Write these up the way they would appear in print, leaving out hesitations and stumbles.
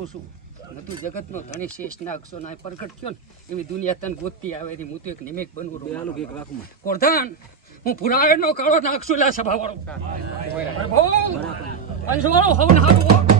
કરું છું અને તું જગતનો ધણી શેષ નાખશો ના પ્રગટ થયો ને એવી દુનિયા તને ગોતતી આવે એની હું તો એક નિમેક બનવું કોર્ધન હું પુરાણનો કાળો નાખશું લા સભાવાળો પંચવાળો હવ નાખું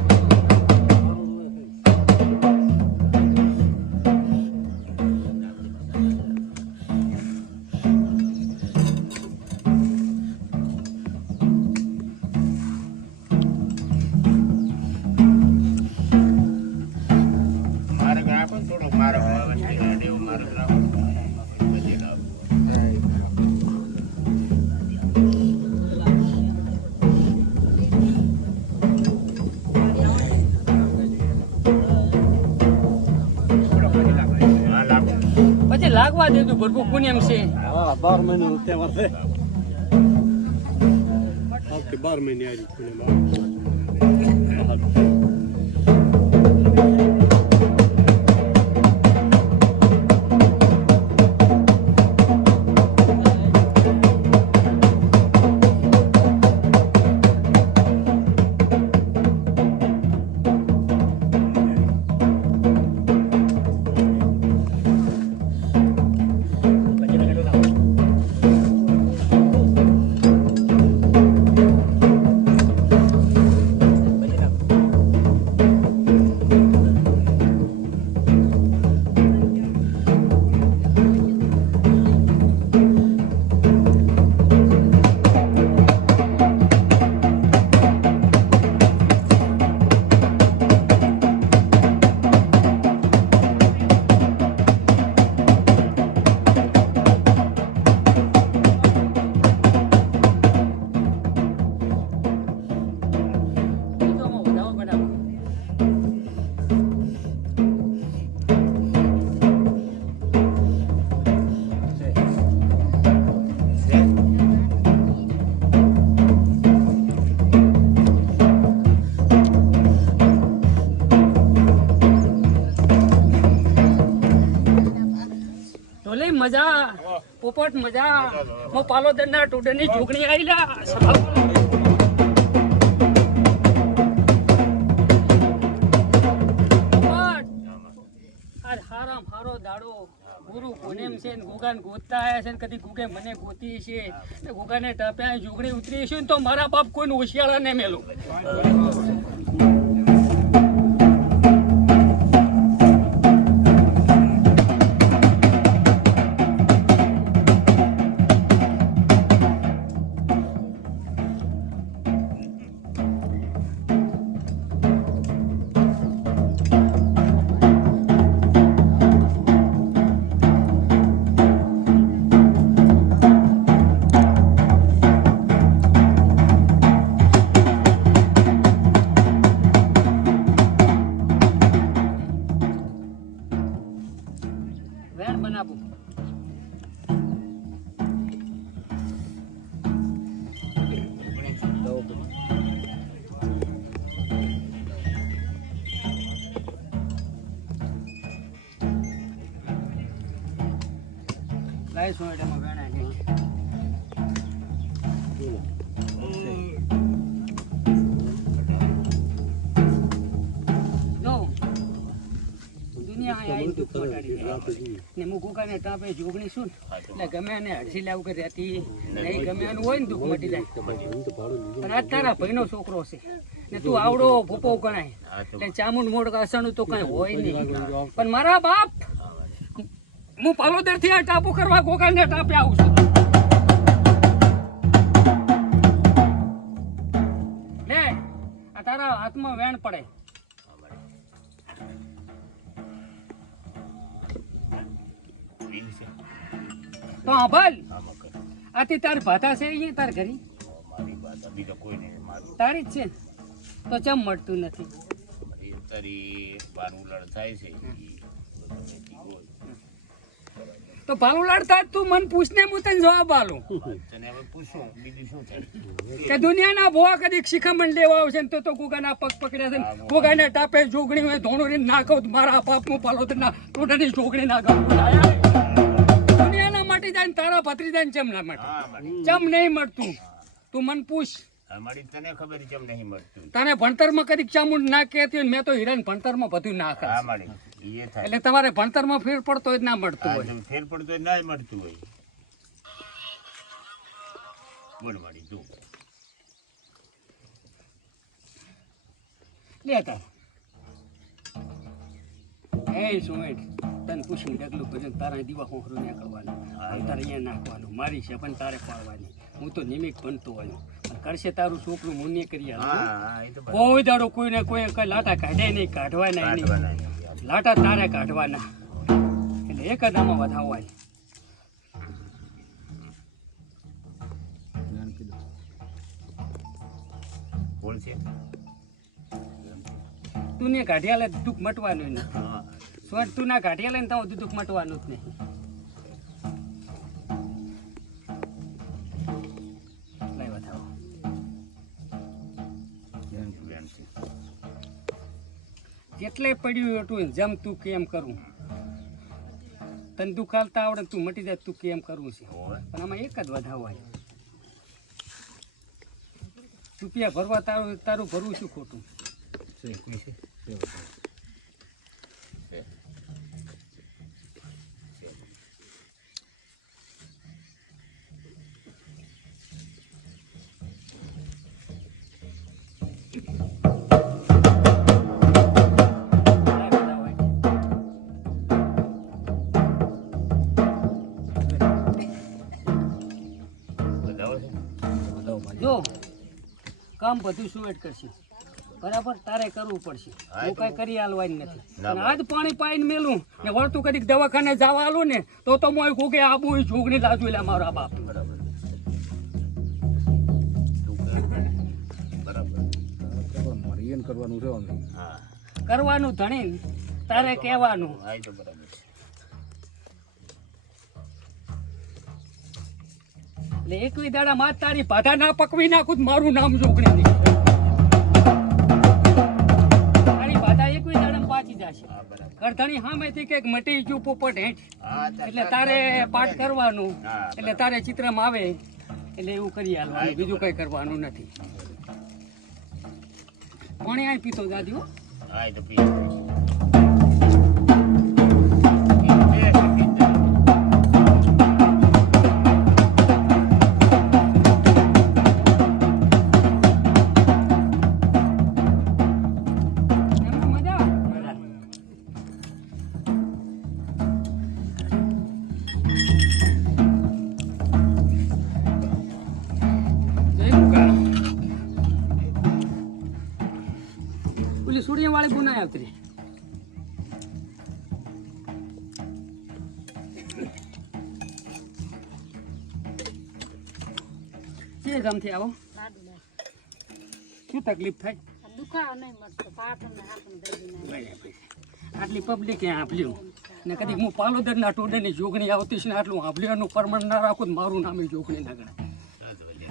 લાગવા દેતું ભરપૂર પુણ્યમ છે. હા 12 મહિનાનો તહેવાર છે. આવતી 12 મહિને આવી પુણ્યમ. મજા પોપટ મજા મો પાલોદર ના ટોડની ઝૂકણી આઈલા આજ હારામ હારો દાડો ગુરુ કોનેમ છે ને ગુગાન ગોતતા આયા છે ને કદી ગુગે મને ગોતી છે ને ગુગાને ટપ્યા ઝૂકણી ઉતરી છે ને તો મારા બાપ કોઈને હોશિયાળા ને મેલો લાઈ સોયડામાં વેણા નહીં જો દુનિયા આઈ તો પટાડી ને મુ કોકાને તાપે જોગણી છું એટલે ગમે એને હડસી લાવ કે રહેતી નહીં ગમે એનું હોય ને દુઃખ મટી જાય પણ આ તારા ભાઈનો છોકરો છે ને તું આવડો ભૂપો ગણાય એટલે ચામુંડ મોડ અસણું તો કઈ હોય નહીં પણ મારા બાપ હું પાલોદર થી આ ટાપુ કરવા ગોગાને ટાપે આવું છું લે આ તારા હાથમાં વેણ પડે તો આભાલ આથી તાર ભાતા છે અહીંયા તાર ઘરી તારી જ છે તો ચમ મળતું નથી તો ભાલું લડતા તું મન પૂછને હું તને જવાબ આલું કે દુનિયાના ભોવા કદી શિખામણ લેવા આવશે ને તો ગુગાના પગ પકડ્યા છે ગુગાને ટાપે જોગણી હોય ધોણું નાખો મારા પાપમાં પાલોદરના ટોટાની જોગણી નાખો દુનિયાના માટે જાય તારા ભત્રી જાય ચમ ના માટે ચમ નહીં મળતું તું મન પૂછ અમારી તને ખબર કેમ નહીં મળતું તને ભણતરમાં કદીક ચામુંડ ના કહેતી હોય ને મેં તો હીરાને ભણતરમાં બધું નાખે હા મારી એ થાય એટલે તમારે ભણતરમાં ફેર પડતો હોય જ ના મળતું હોય ફેર પડતો ના મળતું હોય બોલ મારી તું લે તાર એ સુમેટ તને પૂછ્યું ડગલું ભજન તારા દીવા હોખરું નીકળવાનું તારે અહીંયા નાખવાનું મારી છે પણ તારે પાડવાની હું તો નિમિક બનતો હોય પણ કરશે તારું છોકરું મુન્ને કરી કોઈ દાડો કોઈને કોઈ કઈ લાટા કાઢે નહીં કાઢવાના નહીં લાટા તારે કાઢવાના એટલે એક જ આમાં વધાવવાની બોલ છે તું ને કાઢ્યા લે દુઃખ મટવાનું નથી સ્વટ તું ના કાઢ્યા લે ને તો દુઃખ મટવાનું જ નહીં લઈ વધાવો જેટલે પડ્યું એટલું જમ તું કેમ કરું તને દુઃખ હાલતા આવડે તું મટી જાય તું કેમ કરવું છે પણ આમાં એક જ વધાવવાય રૂપિયા ભરવા તારું ભરવું શું ખોટું જો કામ બધું સુવેટ કરશે બરાબર તારે કરવું પડશે હું કઈ કરી હાલવાની નથી અને આજ પાણી પાઈને મેલું ને વળતું કદીક દવાખાને જવા હાલું ને તો મોય કુકે આબુ છોકરી લાજુ એટલે મારા બાપ કરવાનું ધણી તારે કહેવાનું એટલે એકવી દાડા માં તારી ભાધા ના પકવી નાખું તો મારું નામ જોગણી નહીં તારી ભાધા એકવી દાડા પાછી જશે કરધણી સામેથી કઈક મટી ગયું પોપટ હેઠ એટલે તારે પાઠ કરવાનું એટલે તારે ચિત્રમાં આવે એટલે એવું કરી હાલવાનું બીજું કઈ કરવાનું નથી પાણી આ પીતો દાદી હો સૂર્ય વાળી ગુના આવતી કે ગામથી આવો શું તકલીફ થાય આટલી પબ્લિક આંભલ્યું ને કદી હું પાલોદર ના ટોડે ની જોગણી આવતી છે ને આટલું આંભલ્યાનું પ્રમાણ ના રાખું તો મારું નામ જોગણી ના ગણાય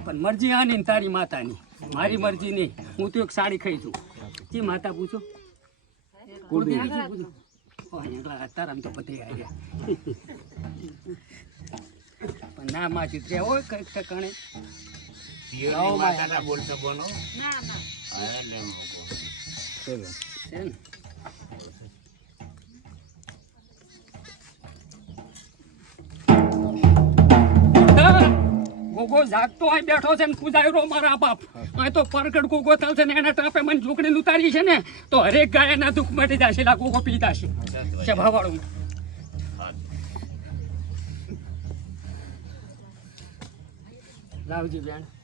પણ મરજી આની ને તારી માતાની મારી મરજી નહીં હું તો એક સાડી ખાઈ છું જે માતા પૂછો તારામ તો બધે આવ્યા પણ ના માં ચિત્ર્યા હોય કઈક ઠકાણે બોલતો બોનો ગોગો જાગતો અહીં બેઠો છે ને પૂજાયો મારા બાપ અહીં તો પરગડ ગોગો ચાલશે ને એના ટાપે મને ઝોકડી ઉતારી છે ને તો હરેક ગાય એના દુઃખ મટી જશે લા ગોગો પી જશે સભાવાળું લાવજી બેન